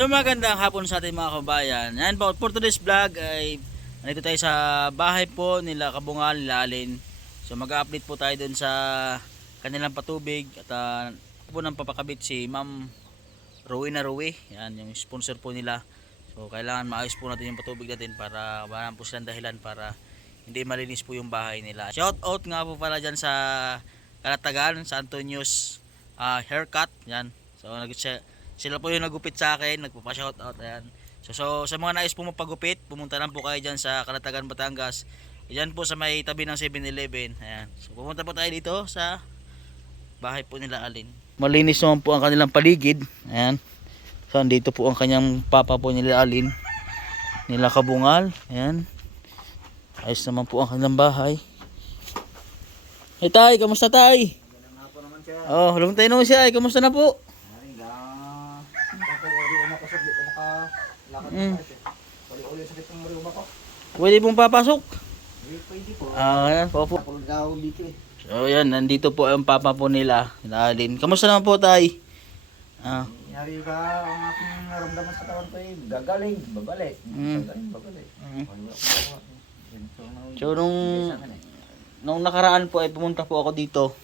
So magandang hapon sa ating mga kabayan. Yan po, for today's vlog ay nandito tayo sa bahay po nila Kabungal, nila Alin. So mag-update po tayo dun sa kanilang patubig at po nang papakabit si Ma'am Rowena Rowe. Yan yung sponsor po nila. So kailangan maayos po natin yung patubig natin para wala po silang dahilan para hindi malinis po yung bahay nila. Shout out nga po pala dyan sa Kalatagan, sa Antonio's haircut. Yan. So sila po yung nagupit sa akin, nagpapa-shoutout, ayan. So sa mga nais po magpagupit, pumunta lang po kayo dyan sa Kalatagan, Batangas. Diyan po sa may tabi ng 7-Eleven, ayan. So pumunta po tayo dito sa bahay po nila Alin. Malinis naman po ang kanilang paligid, ayan. So dito po ang kanyang papa po nila Alin, nila Kabungal, ayan. Ayos naman po ang kanilang bahay. Hey tay, kamusta tay? Magandang hapon naman siya. Oh, long time no siya, kamusta na po? Uli sakit ng mariuma ko. Pwede pong papasok? Pwede po. Ayan, po. Ako daw dito eh. So yan, nandito po ang papa po nila, Alin. Kamusta naman po tay? Yari ka ang aking naramdaman sa katawan ko eh. Gagaling, babalik. Gagaling, babalik. So nung nakaraan po ay pumunta po ako dito,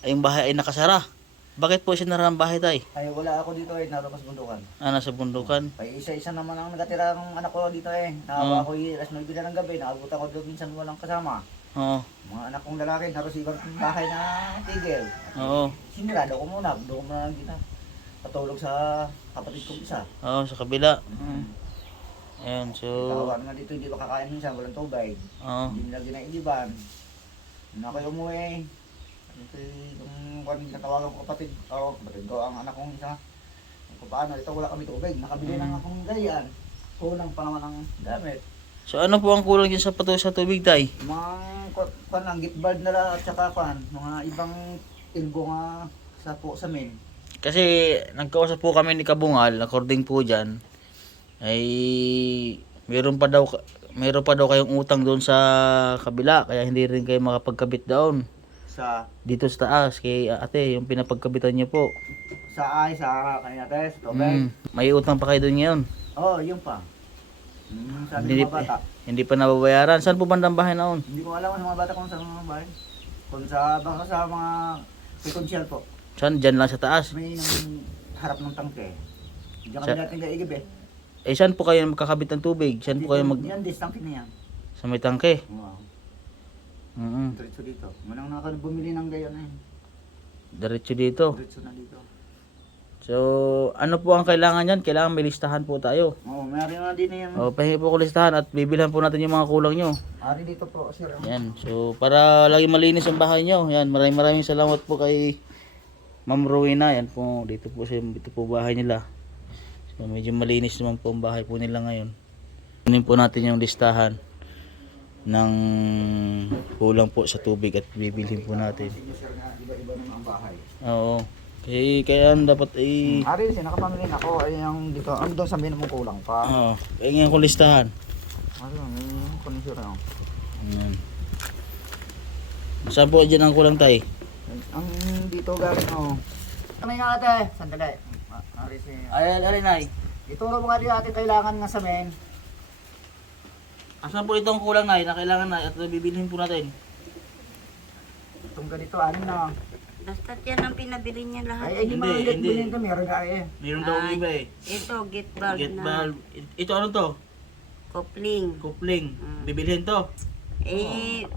ay yung bahay ay nakasara. Bakit po siya narang bahay tay? Ay wala ako dito eh, naroon sa bundukan. Nasa bundukan. Ay isa-isa naman ang nagatira ng anak ko dito eh. Nakawa ako alas 9 na ng gabi, nakabot ako doon minsan walang kasama. Oo. Mga anak kong lalaki, naroon sa ibang bahay na tigil. Oo. Sinirado ko muna, doon ko muna kita. Patulog sa kapatid kong isa. Oo, sa kabila. Ayan, so Kawan nga dito, hindi makakain minsan, walang tubig. oo. Hindi nila ginaidiban. Na kayo umuwi. Ito yung natawagan ko kapatid ko ang anak kong isa. Kung paano, ito wala kami tubig. Nakabili lang akong gayaan. Kulang pa naman ang gamit. So ano po ang kulang dyan sa sa tubig tay? Mga ang gitbard nila at saka mga ibang ilgo nga sa amin. Kasi nagkausap po kami ni Kabungal, according po dyan, ay meron pa daw kayong utang doon sa kabila, kaya hindi rin kayo makapagkabit doon. Dito sa taas kay ate, yung pinapagkabitan niyo po. Sa kanina test, tubig. May utang pa kayo doon ngayon. Oo, yun pa. Sabi ng mga bata. Hindi pa nababayaran. Saan po bandang bahay naon? Hindi ko alam sa mga bata kung saan mga bahay. Kung baka sa mga secondial po. Saan? Dyan lang sa taas. May harap ng tangke. Diyan kami natin kaigib eh. Eh saan po kayo magkakabit ng tubig? Saan po kayo Yan, tangke na yan. sa may tangke? Wow. Mm-hmm. Diretso dito. Walang bumili ng gayon eh. Diretso dito. Diretso na dito. So, ano po ang kailangan yan? Kailangan may listahan po tayo. Oo, mayroon na din yan. O, pahingi po ko listahan at bibilhan po natin yung mga kulang nyo. Ari dito po, sir. Yan. So, para lagi malinis ang bahay nyo. Yan. Maraming salamat po kay Ma'am Rowena. Yan po. Dito po bahay nila. So, medyo malinis naman po ang bahay po nila ngayon. Kunin po natin yung listahan ng kulang po sa tubig at bibilhin po natin. Sir nga, iba-iba naman ang bahay. Oo. Kaya dapat ay... Ari, sinakapamilin ako ay yung dito. Ang doon sabihin mong kulang pa. Oo. Pahingi ko listahan. Ano, may kunisyo na. Ayan. Saan po dyan ang kulang tay? Ang dito galing oh. Kami nga ate, sandali. Ari si... Ay, nay. Ituro mo nga din natin kailangan nga sa men. Asan po itong kulang nay na kailangan na at bibilhin po natin? Itong ganito, ano na. Basta't yan ang pinabili niya lahat. Ay, hindi mga bilhin ka, meron nga eh. Meron daw Ay, iba eh. Ito, gate bulb Get na. bulb. Ito ano to? Kopling. Kupling. Bibilhin to.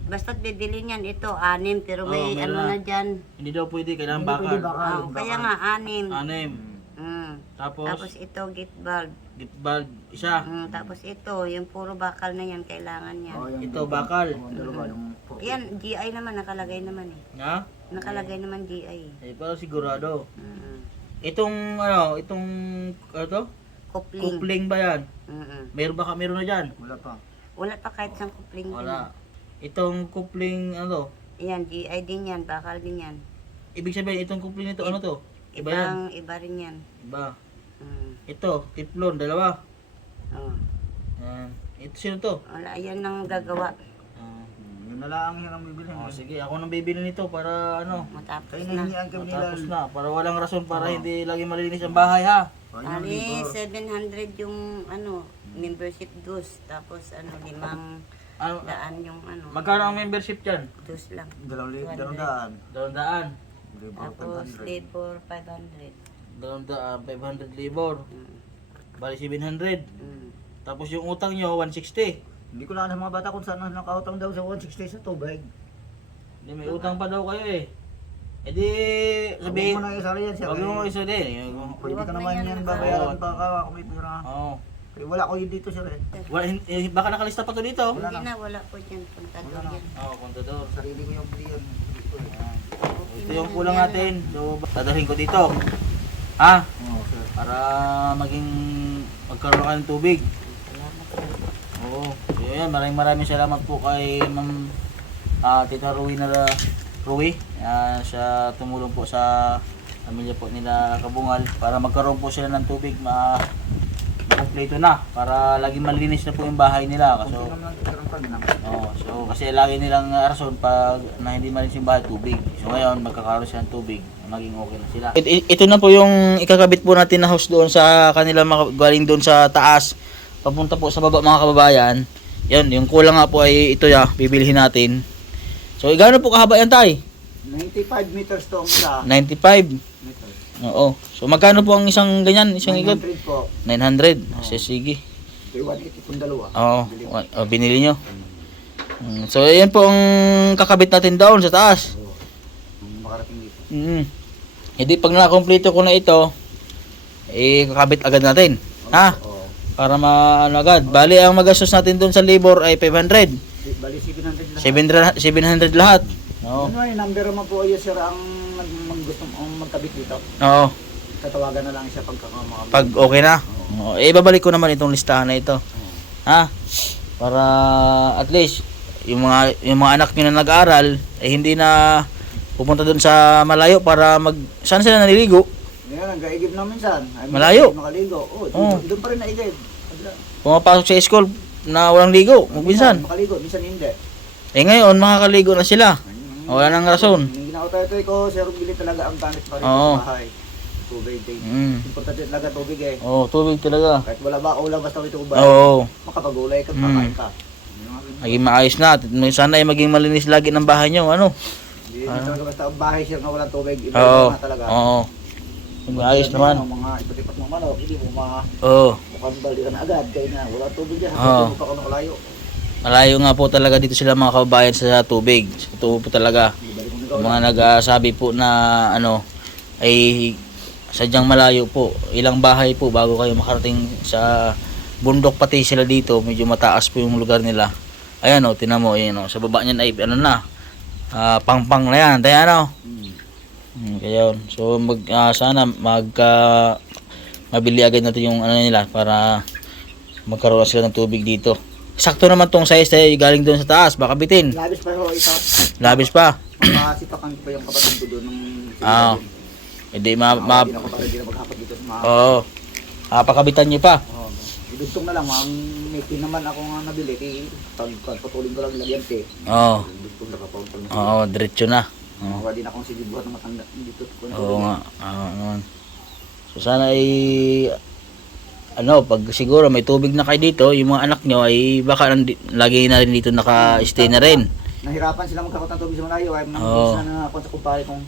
Basta't bibili niyan. Ito, 6. Pero may meron ano na. na dyan. Hindi daw pwede, kailangan Hindi pwede bakal. bakal. Kaya nga, 6. Anim. Tapos Tapos, ito, gate bulb. get bulb. Isa. Tapos ito, yung puro bakal na yan, kailangan yan. Oh, yung Ito, bakal. yung dalawa, yung Yan, GI naman, nakalagay naman eh. Ha? Nakalagay naman GI. Eh, pero sigurado. Mm. Itong to? Kopling. Kupling ba yan? Meron na dyan? wala pa. Wala pa kahit isang kopling. Wala. Itong kupling, ano? Yan, GI din yan, bakal din yan. Ibig sabihin, itong kupling nito, ano to? Iba yan? Iba rin yan. Iba. Mm. Ito, tiplon, dalawa. Oh. Ito sino to? Wala, yan ang gagawa. Yun na lang yan ang bibilhin. Sige, ako nang bibili nito para ano, Matapos Kaya na. nahingian kami nila. matapos na. Para walang rason para hindi lagi malinis ang bahay ha. Ali, 700 yung ano, membership dues. Tapos ano, 500 Ano, yung ano. magkano ang membership dyan? Dues lang. 200. 200. Tapos labor 500. 200, 500 libor. Mm. Bali 700. Mm. Tapos yung utang nyo, 160. Hindi ko na alam sa mga bata kung saan nakautang daw sa 160 sa tubig. Hindi, may utang pa daw kayo eh. E di, Sabihin sabihin, mo na isali yan, sir. wag mo isa din. Pwede ka Huwag na naman yan, yan, naka- babayaran pa ka kung may pera. Oo. Eh, wala ko yun dito, sir. Baka nakalista pa to dito. Wala Hindi na. na, wala po dyan. Punta Wala doon na. yan. Oo, kontador. Sarili ko yung bili yun. Dito, eh. Ito yung kulang natin. So, dadalhin ko dito. Ha? Oo, sir. Para magkaroon ka ng tubig. Salamat po. Oo. So, yun. Maraming salamat po kay Ma'am Tita Ruwi. Siya tumulong po sa pamilya po nila Kabungal para magkaroon po sila ng tubig makompleto na para laging malinis na po yung bahay nila. Kung So, sino naman nagkaroon pa, ginang. so kasi lagi nilang rason pag na hindi malinis yung bahay, tubig. So ngayon magkakaroon sila ng tubig, maging okay na sila. Ito na po yung ikakabit po natin na house doon sa kanila galing doon sa taas papunta po sa baba mga kababayan. Yan, yung kulang nga po ay ito ya, bibilhin natin. So gaano po kahaba yan tay? 95 meters to ang isa. 95. Meters. Oo. So magkano po ang isang ganyan, isang ikot? 900 po. 900. Sige. Okay, 180 kung dalawa. Oo, binili nyo. So, ayan po ang kakabit natin doon sa taas. Oo. Ang makarating dito. Hindi pag nakakompleto ko na ito, kakabit agad natin. Ha? Oo. Para maano agad. Bali, ang magastos natin doon sa labor ay 500. Bali 700 lahat. 700 lahat. Oo. Ano yung number mo po ay sir ang gusto mong magkabit dito? Oo. Tatawagan na lang siya pagka Pag okay na. Oo. Babalik ko naman itong listahan na ito. Ha? Para at least yung mga anak niyo na nag-aaral ay hindi na pupunta doon sa malayo para saan sila naliligo? Ngayon, nag-aigib na minsan. Ay, Malayo. Makaligo. Oo, Oo. doon pa rin naigib. Pumapasok sa school na walang ligo, minsan. Makaligo, minsan hindi. Ngayon makakaligo na sila. Wala nang rason. Yung ginawa tayo ko, sir, bili talaga ang gamit pa rin Oo. sa bahay. Tubig. Importante talaga tubig eh. Oo, tubig talaga. Kahit wala ba, ulam basta may tubig. Oo. Makapagulay ka, kakain ka. Maging maayos na. Sana ay maging malinis lagi ng bahay nyo. Ano? Hindi talaga basta ang bahay sir na walang tubig. Iba Oo. na talaga. Oo. Maayos naman. Ang mga ipat-ipat ng manok, hindi mo Oo. mukhang baldi ka na agad. Kaya na, wala tubig yan. Oo. Hindi mo pa ka nakalayo. Malayo nga po talaga dito sila mga kababayan sa tubig. Sa tubig po talaga. Hindi balik mo Yung mga nagsasabi po na ay sadyang malayo po. Ilang bahay po bago kayo makarating sa bundok, pati sila dito. Medyo mataas po yung lugar nila. Ayan o, tinan mo. Ayan, sa baba niyan ay pang-pang na yan. Tayo kaya yun. So sana mabili agad natin yung nila para magkaroon sila ng tubig dito. Sakto naman tong size tayo galing doon sa taas, baka bitin. Labis pa ho ito. Labis pa. Makasipakan ko pa yung kapatid ko doon. Hindi Hindi na ko para hindi na maghapot dito sa mga... Oo. Pakabitan niyo pa. Oo. Idugtong na lang, may pin naman ako nga nabili. Pagpatuloy ko lang lagyan te. Oo. Idugtong na kapauntol na. Oo, diretso na. Wala din akong sigibuhat ng matanda dito. Oo nga. Naman. So sana ay pag siguro may tubig na kayo dito, yung mga anak nyo ay baka lagi na rin dito naka-stay na rin. Nahirapan sila magkakot ng tubig sa malayo. Ay Oo. na ako sa kumpare kong...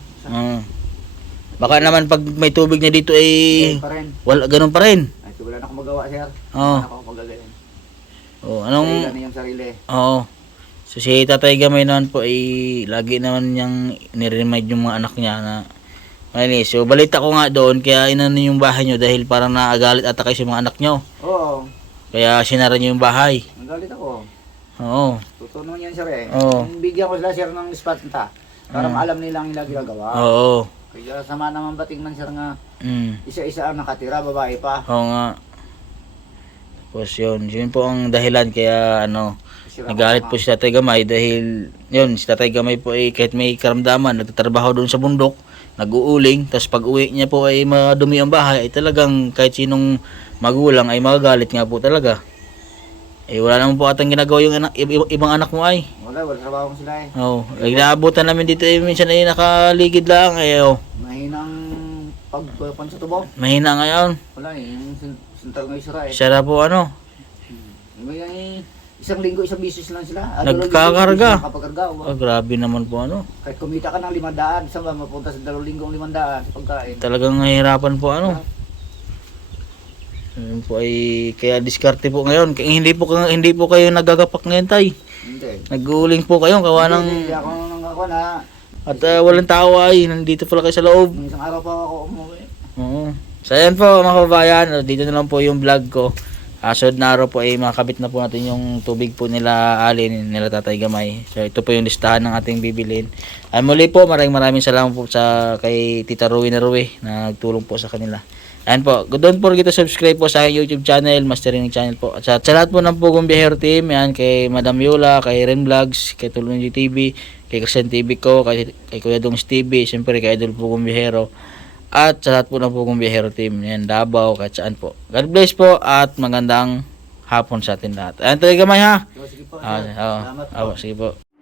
Baka naman pag may tubig na dito ay pa rin. wala, ganun pa rin. Ay, wala na akong magawa, sir. Oo. Wala na akong magagaling. Anong... Sarili na yung sarili. Oo. So si Tatay Gamay naman po ay lagi naman niyang nire-remind yung mga anak niya na malinis. So balita ko nga doon kaya inano yung bahay niyo dahil parang naagalit ata kayo sa mga anak niyo. Oo. Kaya sinara niyo yung bahay. Nagalit ako. Oo. Totoo naman yan, sir eh. Oo. Bigyan ko sila, sir, ng spot nita. Para maalam nilang nila ginagawa. Oo. Kaya sama naman bating man, sir, nga Mm. isa-isa ang nakatira, babae pa. Oo nga. Tapos yun po ang dahilan kaya nagalit po si Tatay Gamay dahil yun, si Tatay Gamay po ay kahit may karamdaman, nagtatrabaho doon sa bundok, nag-uuling, tapos pag uwi niya po ay madumi ang bahay, ay talagang kahit sinong magulang ay magagalit nga po talaga. Wala naman po atang ginagawa yung ibang anak mo ay. Wala trabaho ko sila eh. Oo. Naabutan namin dito minsan ay nakaligid lang. Mahinang kung sa tubo. Mahina ngayon. Wala eh, yung sentral ngayon sira eh. Siya na po ano. May isang linggo, isang bisis lang sila. Nagkakarga. Nakapakarga. Oh, grabe naman po ano. Kahit kumita ka ng 500, saan ba mapunta sa 2 linggong 500 sa pagkain? Talagang nahihirapan po ano. Yun po ay kaya diskarte po ngayon. Hindi po kayo nagagapak ngayon, tay. Hindi. Nag-uuling po kayo kawa ng Hindi ako nang ako na. at walang tao ay nandito pala kayo sa loob. Isang araw pa ako umuwi. Oo. So ayan po mga kababayan, dito na lang po yung vlog ko. Sunod na araw po ay makakabit na po natin yung tubig po nila Alin, nila Tatay Gamay. So ito po yung listahan ng ating bibilin. Ay muli po, maraming salamat po sa kay Tita Ruwi na Ruwi na nagtulong po sa kanila. Ayan po, don't forget to subscribe po sa aking YouTube channel, Mastering channel po. At sa lahat po ng Pugong Biyahero team, yan kay Madam Yola, kay Ren Vlogs, kay Tulong TV, kay Christian TV ko, kay Kuya Dongs TV, siyempre kay Idol Pugong Biyahero. At sa lahat po ng Pugong Biyahero team, yan Davao, kahit saan po. God bless po at magandang hapon sa atin lahat. Ayan Tatay Gamay ha. So, sige po. Salamat po. Salamat po. Sige po.